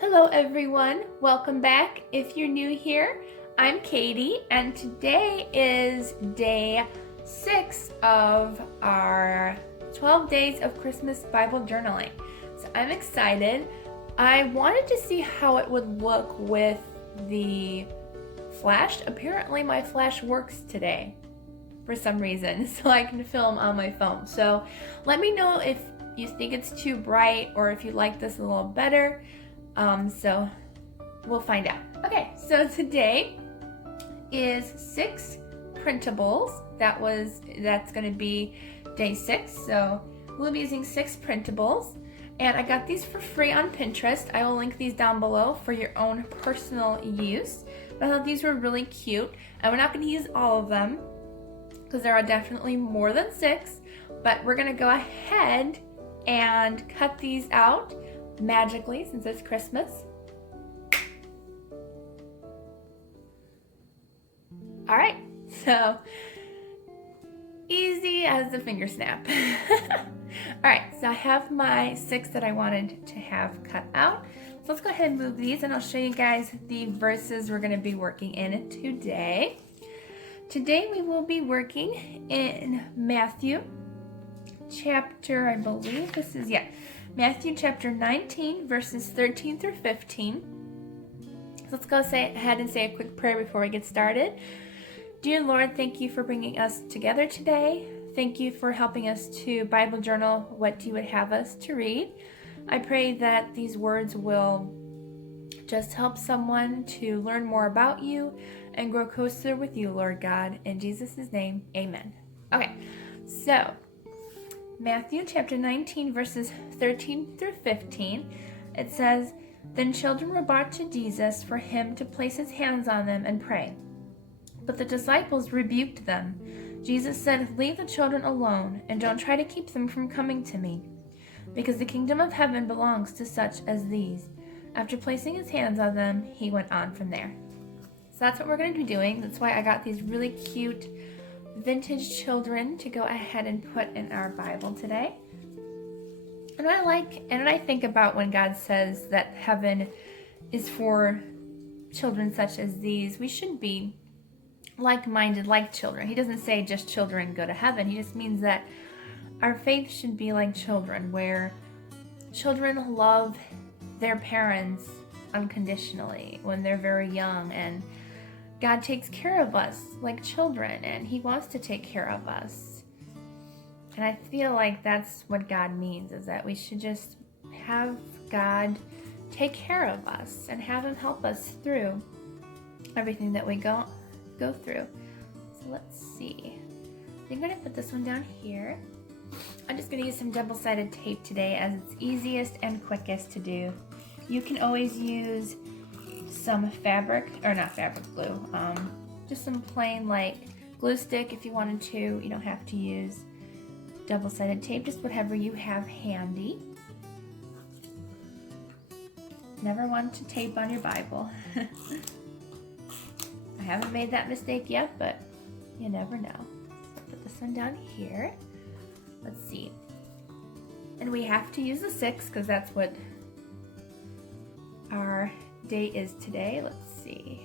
Hello everyone, welcome back. If you're new here, I'm Katie and today is day 6 of our 12 days of Christmas Bible journaling. So I'm excited. I wanted to see how it would look with the flash. Apparently my flash works today for some reason, so I can film on my phone. So let me know if you think it's too bright or if you like this a little better. So we'll find out. Okay, so today is 6 printables. That's gonna be day 6. So we'll be using 6 printables. And I got these for free on Pinterest. I will link these down below for your own personal use. But I thought these were really cute. And we're not gonna use all of them because there are definitely more than 6. But we're gonna go ahead and cut these out magically since it's Christmas. All right, so easy as a finger snap. All right, so I have my 6 that I wanted to have cut out. So let's go ahead and move these and I'll show you guys the verses we're gonna be working in today. Today we will be working in Matthew chapter, I believe this is, Matthew chapter 19, verses 13 through 15. So let's go ahead and say a quick prayer before we get started. Dear Lord, thank you for bringing us together today. Thank you for helping us to Bible journal what you would have us to read. I pray that these words will just help someone to learn more about you and grow closer with you, Lord God. In Jesus' name, amen. Okay, so Matthew chapter 19, verses 13 through 15, it says, Then children were brought to Jesus for him to place his hands on them and pray. But the disciples rebuked them. Jesus said, Leave the children alone, and don't try to keep them from coming to me, because the kingdom of heaven belongs to such as these. After placing his hands on them, he went on from there. So that's what we're going to be doing. That's why I got these really cute vintage children to go ahead and put in our Bible today. And I think about when God says that heaven is for children such as these, we should be like-minded, like children. He doesn't say just children go to heaven. He just means that our faith should be like children, where children love their parents unconditionally when they're very young, and God takes care of us like children, and he wants to take care of us. And I feel like that's what God means, is that we should just have God take care of us and have him help us through everything that we go through. So let's see. I'm going to put this one down here. I'm just going to use some double-sided tape today as it's easiest and quickest to do. You can always use some fabric, or not fabric glue, just some plain like glue stick if you wanted to. You don't have to use double-sided tape, just whatever you have handy. Never want to tape on your Bible. I haven't made that mistake yet, but you never know. Put this one down here. Let's see. And we have to use the 6 because that's what our day is today. Let's see.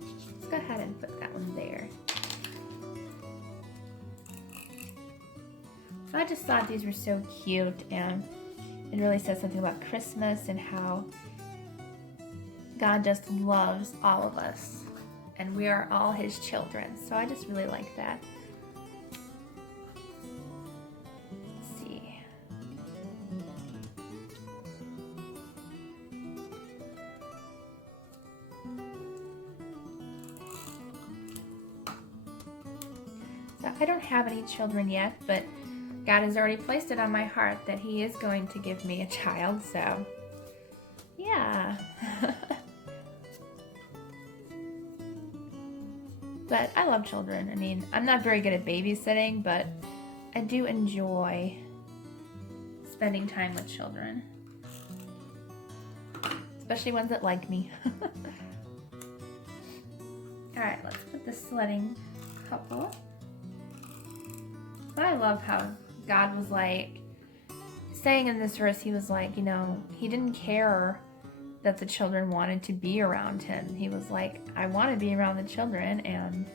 Let's go ahead and put that one there. So I just thought these were so cute, and it really says something about Christmas and how God just loves all of us, and we are all his children. So I just really like that. Let's see. So I don't have any children yet, but God has already placed it on my heart that he is going to give me a child, so yeah. But I love children. I mean, I'm not very good at babysitting, but I do enjoy spending time with children. Especially ones that like me. Alright, let's put the sledding couple. But I love how God was like, saying in this verse, he was like, you know, he didn't care that the children wanted to be around him. He was like, I want to be around the children, and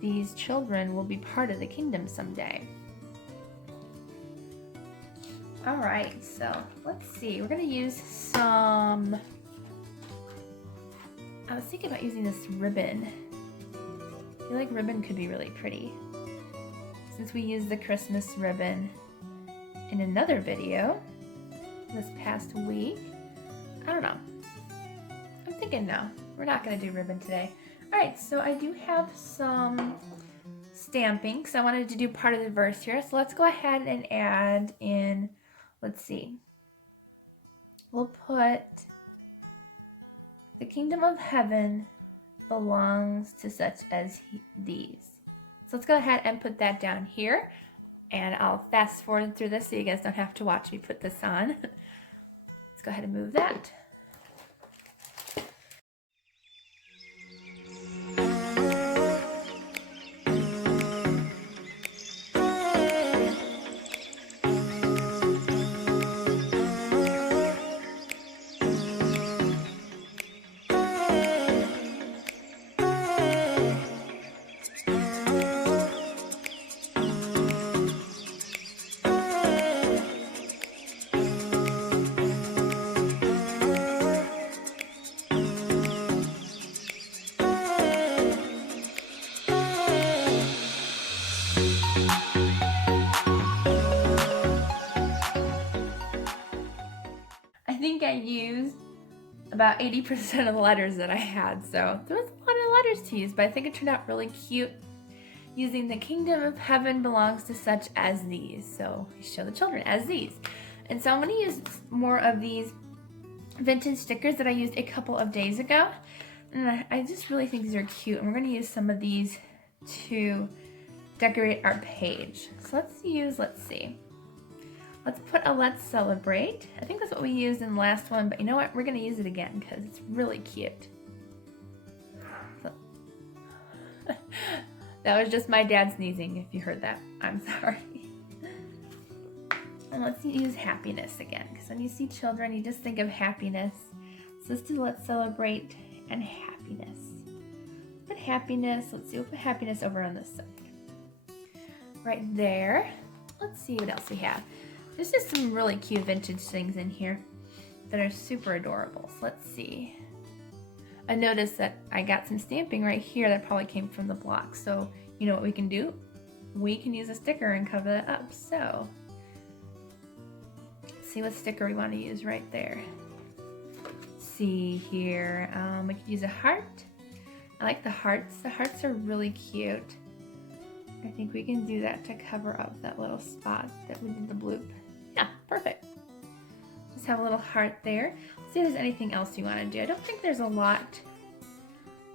these children will be part of the kingdom someday. All right, so let's see. We're going to use some, I was thinking about using this ribbon. I feel like ribbon could be really pretty. Since we used the Christmas ribbon in another video this past week, I don't know. I'm thinking no, we're not going to do ribbon today. All right, so I do have some stamping, so I wanted to do part of the verse here. So let's go ahead and add in, let's see. We'll put, the kingdom of heaven belongs to such as these. So let's go ahead and put that down here. And I'll fast forward through this so you guys don't have to watch me put this on. Let's go ahead and move that. I think I used about 80% of the letters that I had, so there was a lot of letters to use, but I think it turned out really cute using the kingdom of heaven belongs to such as these. So we show the children as these. And so I'm going to use more of these vintage stickers that I used a couple of days ago. And I just really think these are cute, and we're going to use some of these to decorate our page. So let's use, let's see. Let's put a let's celebrate. I think that's what we used in the last one, but you know what? We're gonna use it again because it's really cute. So, that was just my dad sneezing, if you heard that. I'm sorry. And let's use happiness again, because when you see children, you just think of happiness. So let's do let's celebrate and happiness. Put happiness, let's see, we'll put happiness over on this side. Right there. Let's see what else we have. There's just some really cute vintage things in here that are super adorable. So let's see. I noticed that I got some stamping right here that probably came from the block. So you know what we can do? We can use a sticker and cover that up. So let's see what sticker we want to use right there. Let's see here. We could use a heart. I like the hearts. The hearts are really cute. I think we can do that to cover up that little spot that we did the bloop. Yeah, perfect. Just have a little heart there. Let's see if there's anything else you want to do. I don't think there's a lot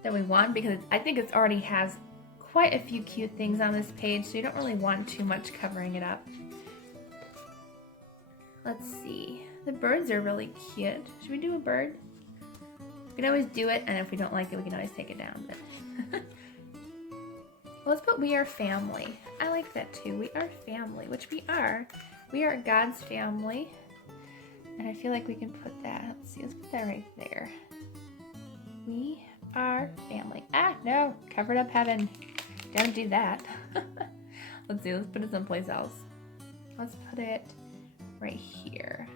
that we want because I think it already has quite a few cute things on this page, so you don't really want too much covering it up. Let's see. The birds are really cute. Should we do a bird? We can always do it, and if we don't like it, we can always take it down. But let's put we are family. I like that too. We are family, which we are. We are God's family. And I feel like we can put that, let's see, let's put that right there. We are family. Ah, no, covered up heaven. Don't do that. Let's see, let's put it someplace else. Let's put it right here.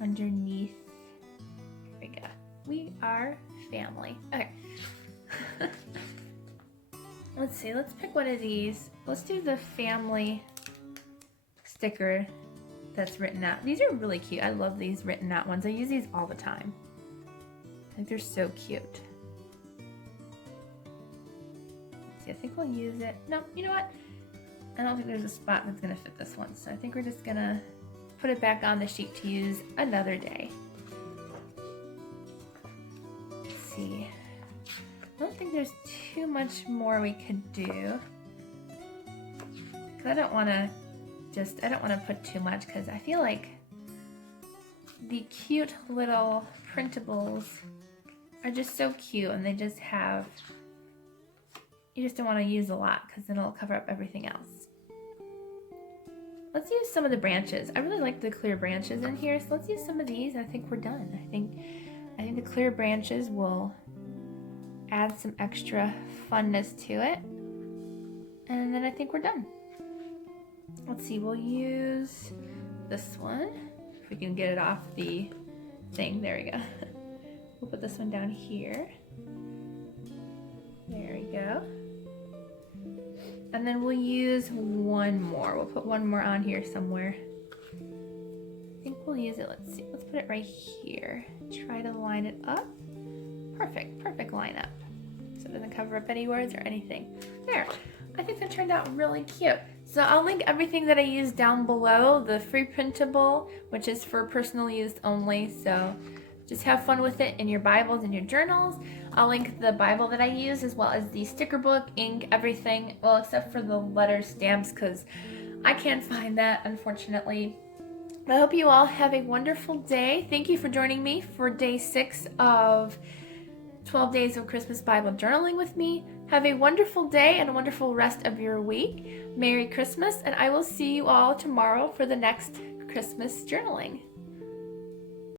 Underneath. There we go. We are family. Okay. Let's see, let's pick one of these. Let's do the family sticker that's written out. These are really cute. I love these written out ones. I use these all the time. I think they're so cute. Let's see, I think we'll use it. No, you know what? I don't think there's a spot that's gonna fit this one. So I think we're just gonna put it back on the sheet to use another day. Let's see. I don't think there's too much more we could do. Cause I don't wanna put too much because I feel like the cute little printables are just so cute and they just have, you just don't want to use a lot because then it'll cover up everything else. let's use some of the branches. I really like the clear branches in here, so let's use some of these. I think we're done. I think the clear branches will add some extra funness to it. And then I think we're done. Let's see, we'll use this one. If we can get it off the thing, there we go. We'll put this one down here. There we go. And then we'll use one more. We'll put one more on here somewhere. I think we'll use it, let's see, let's put it right here. Try to line it up. Perfect, perfect line up. So it doesn't cover up any words or anything. There, I think that turned out really cute. So I'll link everything that I use down below. The free printable, which is for personal use only. So just have fun with it in your Bibles and your journals. I'll link the Bible that I use as well as the sticker book, ink, everything. Well, except for the letter stamps because I can't find that, unfortunately. I hope you all have a wonderful day. Thank you for joining me for day 6 of 12 Days of Christmas Bible Journaling with me. Have a wonderful day and a wonderful rest of your week. Merry Christmas, and I will see you all tomorrow for the next Christmas journaling.